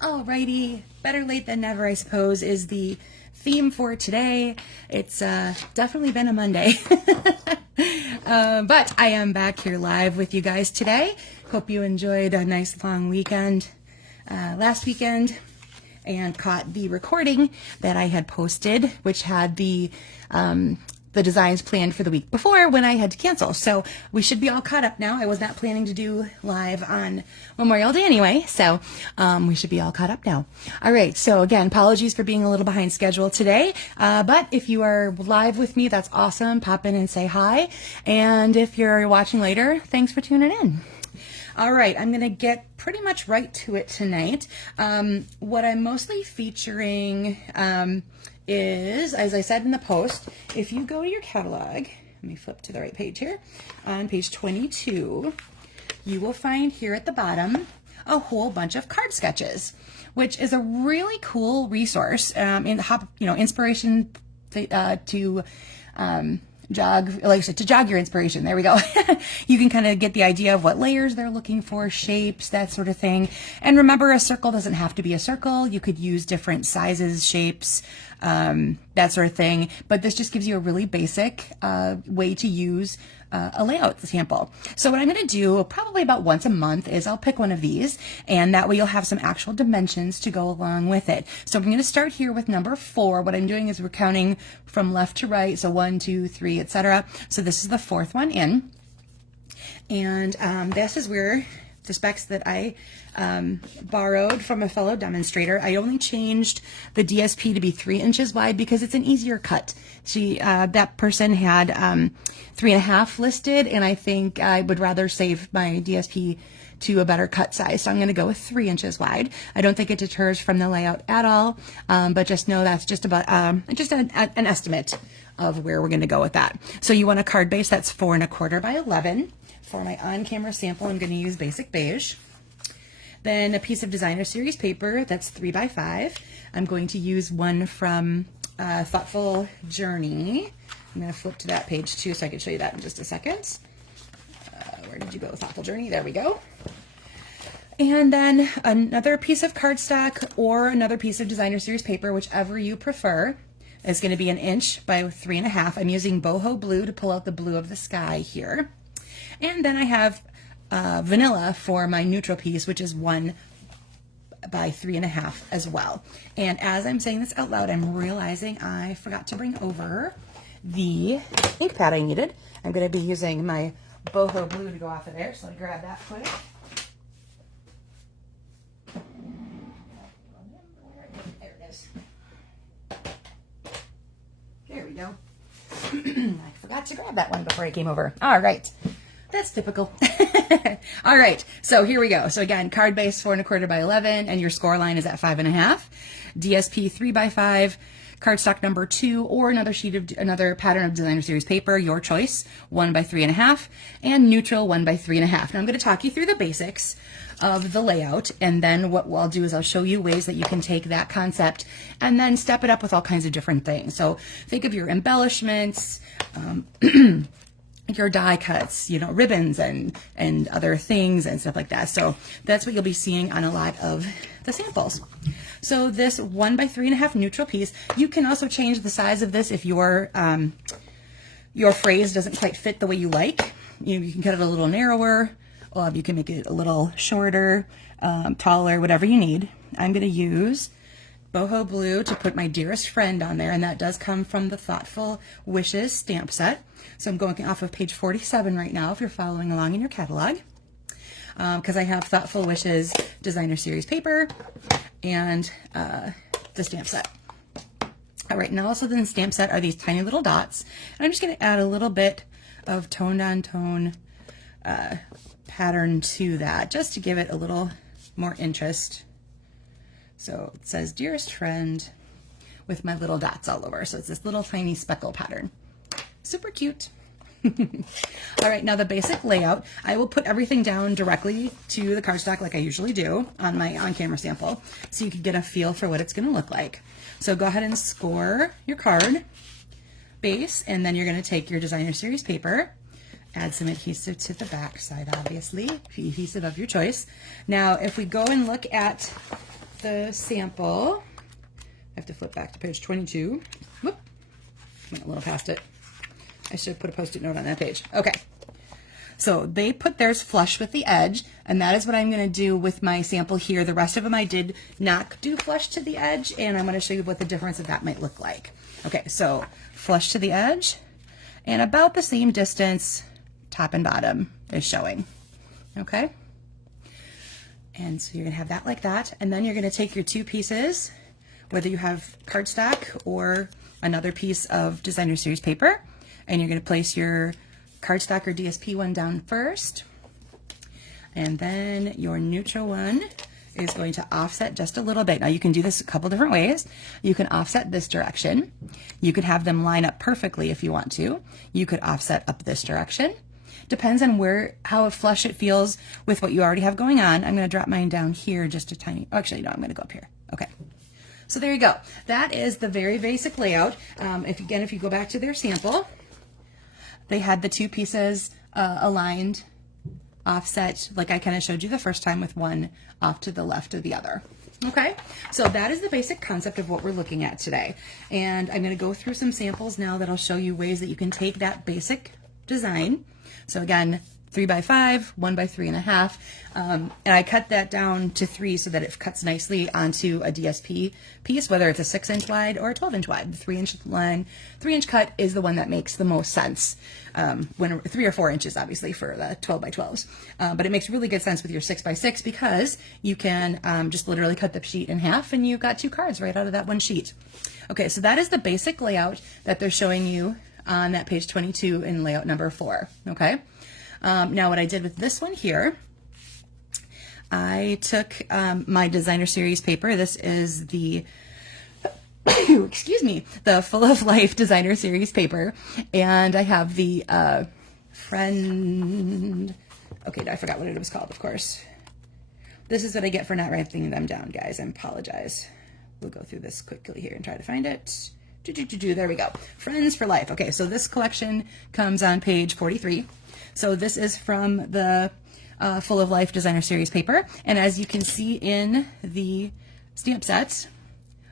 Alrighty, better late than never, I suppose, is the theme for today. It's definitely been a Monday, but I am back here live with you guys today. Hope you enjoyed a nice long weekend last weekend and caught the recording that I had posted, which had the designs planned for the week before when I had to cancel. So we should be all caught up now. I was not planning to do live on Memorial Day anyway, so we should be all caught up now. All right, so again, apologies for being a little behind schedule today, but if you are live with me, that's awesome. Pop in and say hi. And if you're watching later, thanks for tuning in. All right, I'm going to get pretty much right to it tonight. What I'm mostly featuring is, as I said in the post, if you go to your catalog, let me flip to the right page here, on page 22, you will find here at the bottom a whole bunch of card sketches, which is a really cool resource in inspiration to jog, like I said, to jog your inspiration. There we go. You can kind of get the idea of what layers they're looking for, shapes, that sort of thing. And remember, a circle doesn't have to be a circle. You could use different sizes, shapes, that sort of thing. But this just gives you a really basic way to use a layout sample. So what I'm going to do probably about once a month is I'll pick one of these, and that way you'll have some actual dimensions to go along with it. So I'm going to start here with number 4. What I'm doing is we're counting from left to right, so 1, 2, 3, etc. So this is the 4th one in, and this is where the specs that I borrowed from a fellow demonstrator. I only changed the DSP to be 3 inches wide because it's an easier cut. That person had 3.5 listed, and I think I would rather save my DSP to a better cut size. So I'm going to go with 3 inches wide. I don't think it deters from the layout at all, but just know that's just about just an estimate of where we're going to go with that. So you want a card base that's 4 1/4 by 11. For my on-camera sample, I'm going to use basic beige. Then a piece of designer series paper that's 3 by 5. I'm going to use one from Thoughtful Journey. I'm going to flip to that page too so I can show you that in just a second. Where did you go? Thoughtful Journey. There we go. And then another piece of cardstock or another piece of designer series paper, whichever you prefer. It's going to be 1 inch by 3.5. I'm using boho blue to pull out the blue of the sky here. And then I have vanilla for my neutral piece, which is 1 by 3.5 as well. And as I'm saying this out loud, I'm realizing I forgot to bring over the ink pad I needed. I'm going to be using my boho blue to go off of there, so let me grab that quick. There it is. There we go. I forgot to grab that one before I came over. All right. That's typical. All right, so here we go. So again, card base 4 1/4 by 11, and your score line is at 5.5. DSP 3 by 5. Cardstock number 2, or another pattern of designer series paper, your choice, 1 by 3.5, and neutral 1 by 3.5. Now I'm going to talk you through the basics of the layout, and then what I'll do is I'll show you ways that you can take that concept and then step it up with all kinds of different things. So think of your embellishments, your die cuts, ribbons and other things and stuff like that. So that's what you'll be seeing on a lot of the samples. So this 1 by 3.5 neutral piece, you can also change the size of this if your phrase doesn't quite fit the way you like. You can cut it a little narrower, or you can make it a little shorter, taller, whatever you need. I'm going to use boho blue to put my dearest friend on there, and that does come from the Thoughtful Wishes stamp set. So I'm going off of page 47 right now if you're following along in your catalog, because I have Thoughtful Wishes designer series paper and the stamp set. All right, now also in the stamp set are these tiny little dots, and I'm just going to add a little bit of toned on tone pattern to that, just to give it a little more interest. So it says dearest friend with my little dots all over. So it's this little tiny speckle pattern. Super cute. All right, now the basic layout, I will put everything down directly to the cardstock like I usually do on my on-camera sample, so you can get a feel for what it's going to look like. So go ahead and score your card base, and then you're going to take your designer series paper Add some adhesive to the back side, obviously, adhesive of your choice. Now, if we go and look at the sample, I have to flip back to page 22. Whoop, went a little past it. I should have put a Post-it note on that page. Okay. So they put theirs flush with the edge, and that is what I'm going to do with my sample here. The rest of them I did not do flush to the edge, and I'm going to show you what the difference of that might look like. Okay, so flush to the edge, and about the same distance, top and bottom is showing. Okay? And so you're going to have that like that, and then you're going to take your two pieces, whether you have cardstock or another piece of designer series paper, and you're going to place your cardstock or DSP one down first, and then your neutral one is going to offset just a little bit. Now you can do this a couple different ways. You can offset this direction. You could have them line up perfectly if you want to. You could offset up this direction. Depends on how flush it feels with what you already have going on. I'm going to drop mine down here just a tiny, actually no, I'm going to go up here. Okay. So there you go. That is the very basic layout. If you go back to their sample, they had the two pieces aligned, offset, like I kind of showed you the first time, with one off to the left of the other. Okay, so that is the basic concept of what we're looking at today. And I'm going to go through some samples now that'll show you ways that you can take that basic design. So again, 3x5, 1x3.5, and I cut that down to 3 so that it cuts nicely onto a DSP piece, whether it's a 6-inch wide or a 12-inch wide. The 3-inch line, 3-inch cut is the one that makes the most sense. When 3 or 4 inches, obviously, for the 12x12s, but it makes really good sense with your 6x6 because you can just literally cut the sheet in half, and you've got 2 cards right out of that one sheet. Okay, so that is the basic layout that they're showing you on that page 22 in layout number 4. Okay. Now what I did with this one here, I took my designer series paper. This is the, excuse me, the Full of Life designer series paper. And I have the friend, okay, I forgot what it was called, of course. This is what I get for not writing them down, guys. I apologize. We'll go through this quickly here and try to find it. There we go. Friends for Life. Okay, so this collection comes on page 43. So this is from the Full of Life designer series paper. And as you can see in the stamp set,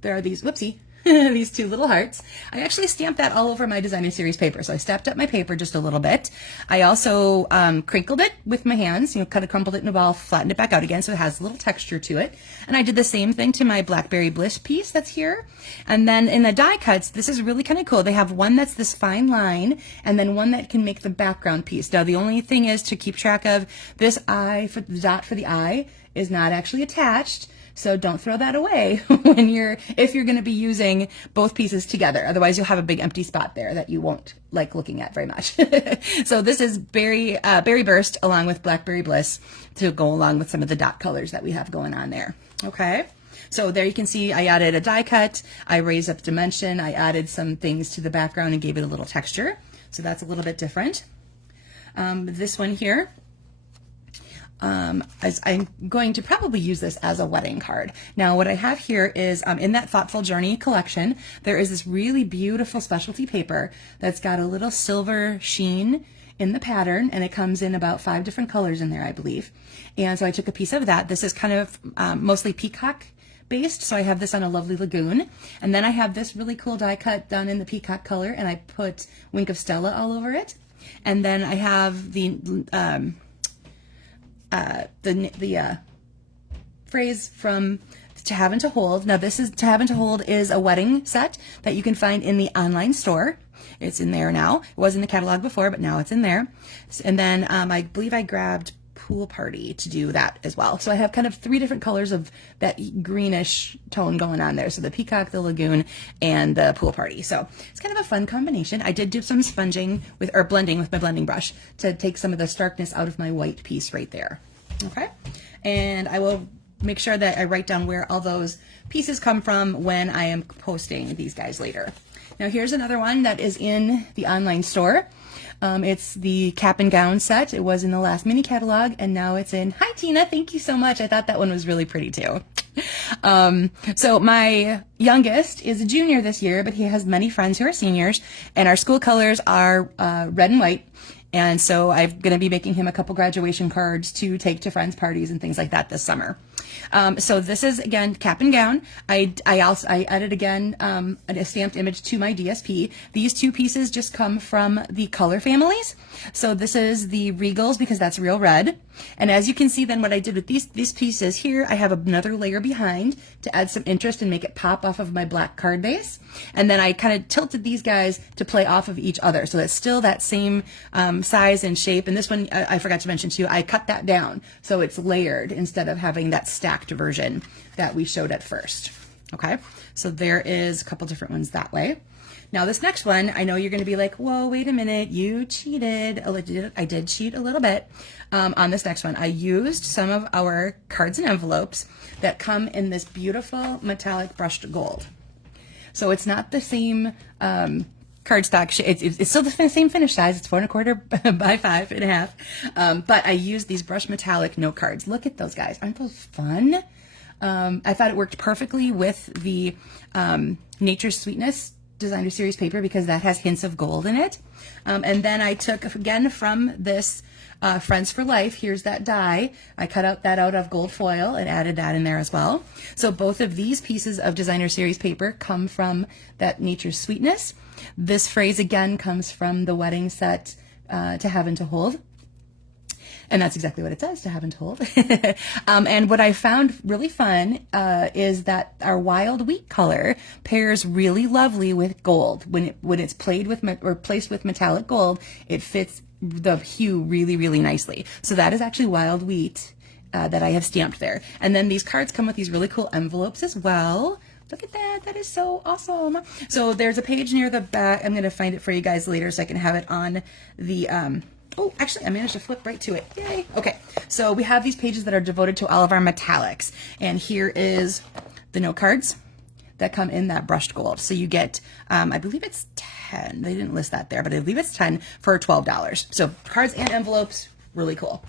there are these, whoopsie, these 2 little hearts. I actually stamped that all over my designer series paper. So I stepped up my paper just a little bit. I also crinkled it with my hands, kind of crumpled it in a ball, flattened it back out again so it has a little texture to it. And I did the same thing to my Blackberry Bliss piece that's here. And then in the die cuts, this is really kind of cool. They have one that's this fine line and then one that can make the background piece. Now the only thing is to keep track of this eye, for the dot for the eye is not actually attached. So don't throw that away if you're going to be using both pieces together. Otherwise, you'll have a big empty spot there that you won't like looking at very much. So this is Berry Burst along with Blackberry Bliss to go along with some of the dot colors that we have going on there. Okay. So there you can see I added a die cut. I raised up dimension. I added some things to the background and gave it a little texture. So that's a little bit different. This one here. As I'm going to probably use this as a wedding card. Now what I have here is in that Thoughtful Journey collection, there is this really beautiful specialty paper that's got a little silver sheen in the pattern, and it comes in about 5 different colors in there, I believe. And so I took a piece of that. This is kind of mostly peacock based, so I have this on a lovely lagoon. And then I have this really cool die cut done in the peacock color, and I put Wink of Stella all over it. And then I have the phrase from To Have and to Hold. Now this is To Have and to Hold is a wedding set that you can find in the online store. It's in there now. It was in the catalog before, but now it's in there. And then I believe I grabbed Pool Party to do that as well. So I have kind of 3 different colors of that greenish tone going on there. So the peacock, the lagoon, and the Pool Party. So it's kind of a fun combination. I did do some blending with my blending brush to take some of the starkness out of my white piece right there. Okay. And I will make sure that I write down where all those pieces come from when I am posting these guys later. Now here's another one that is in the online store. It's the Cap and Gown set. It was in the last mini catalog, and now it's in. Hi, Tina. Thank you so much. I thought that one was really pretty too. So my youngest is a junior this year, but he has many friends who are seniors, and our school colors are red and white. And so I'm going to be making him a couple graduation cards to take to friends' parties and things like that this summer. So this is, again, cap and gown. I added, again, a stamped image to my DSP. These two pieces just come from the color families. So this is the Regals, because that's real red. And as you can see, then what I did with these pieces here, I have another layer behind to add some interest and make it pop off of my black card base. And then I kind of tilted these guys to play off of each other. So it's still that same size and shape. And this one, I forgot to mention too, I cut that down so it's layered instead of having that stacked version that we showed at first. Okay, so there is a couple different ones that way. Now this next one, I know you're going to be like, whoa, wait a minute, you cheated. I did cheat a little bit on this next one. I used some of our cards and envelopes that come in this beautiful metallic brushed gold. So it's not the same cardstock. It's still the same finish size. It's 4 1/4 by 5 1/2. But I used these brushed metallic note cards. Look at those guys. Aren't those fun? I thought it worked perfectly with the Nature's Sweetness Designer Series paper because that has hints of gold in it. And then I took, again, from this Friends for Life, here's that die. I cut that out of gold foil and added that in there as well. So both of these pieces of Designer Series paper come from that Nature's Sweetness. This phrase, again, comes from the wedding set, To Have and to Hold. And that's exactly what it says, To Have and to Hold. And what I found really fun is that our wild wheat color pairs really lovely with gold. When it's played with or placed with metallic gold, it fits the hue really, really nicely. So that is actually wild wheat that I have stamped there. And then these cards come with these really cool envelopes as well. Look at that. That is so awesome. So there's a page near the back. I'm going to find it for you guys later so I can have it on the... Oh, actually, I managed to flip right to it. Yay. Okay, so we have these pages that are devoted to all of our metallics. And here is the note cards that come in that brushed gold. So you get, I believe it's 10. They didn't list that there, but I believe it's 10 for $12. So cards and envelopes, really cool.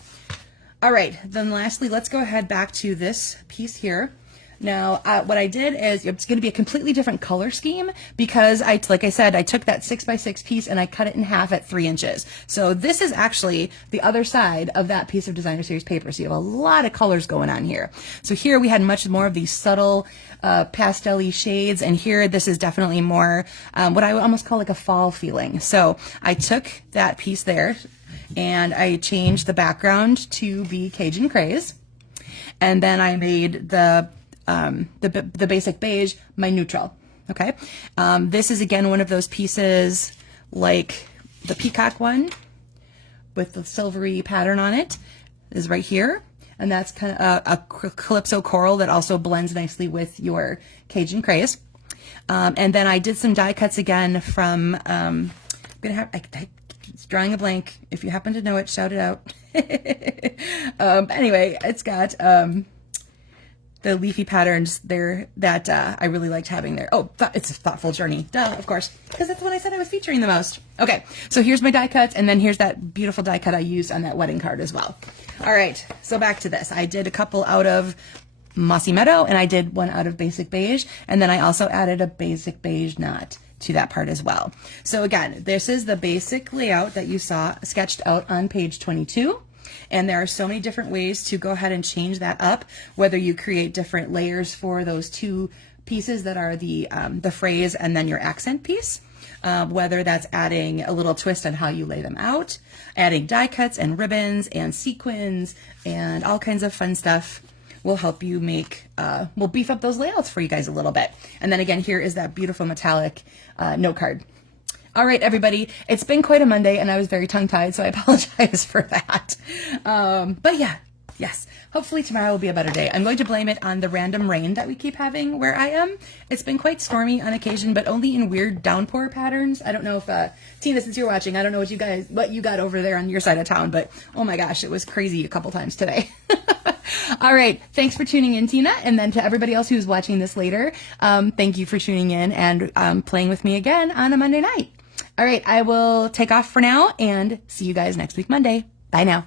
All right, then lastly, let's go ahead back to this piece here. Now, what I did is it's going to be a completely different color scheme because like I said, I took that 6x6 piece and I cut it in half at 3 inches. So this is actually the other side of that piece of Designer Series paper. So you have a lot of colors going on here. So here we had much more of these subtle pastel-y shades, and here this is definitely more what I would almost call like a fall feeling. So I took that piece there and I changed the background to be Cajun Craze, and then I made the basic beige my neutral. Okay, this is again one of those pieces like the peacock one with the silvery pattern on it is right here, and that's kind of a calypso coral that also blends nicely with your Cajun Craze. And then I did some die cuts again from I'm gonna have it's drawing a blank. If you happen to know it, shout it out. Anyway, it's got the leafy patterns there that I really liked having there. Oh, it's a Thoughtful Journey. Duh, of course, because that's what I said I was featuring the most. Okay, so here's my die cuts, and then here's that beautiful die cut I used on that wedding card as well. All right, so back to this. I did a couple out of Mossy Meadow, and I did one out of Basic Beige, and then I also added a Basic Beige knot to that part as well. So again, this is the basic layout that you saw sketched out on page 22. And there are so many different ways to go ahead and change that up, whether you create different layers for those two pieces that are the phrase and then your accent piece, whether that's adding a little twist on how you lay them out, adding die cuts and ribbons and sequins and all kinds of fun stuff will help you make, we'll beef up those layouts for you guys a little bit. And then again, here is that beautiful metallic note card. All right, everybody, it's been quite a Monday and I was very tongue-tied, so I apologize for that. But yeah, yes, hopefully tomorrow will be a better day. I'm going to blame it on the random rain that we keep having where I am. It's been quite stormy on occasion, but only in weird downpour patterns. I don't know if, Tina, since you're watching, I don't know what you got over there on your side of town, but oh my gosh, it was crazy a couple times today. All right, thanks for tuning in, Tina, and then to everybody else who's watching this later, thank you for tuning in and playing with me again on a Monday night. All right, I will take off for now and see you guys next week, Monday. Bye now.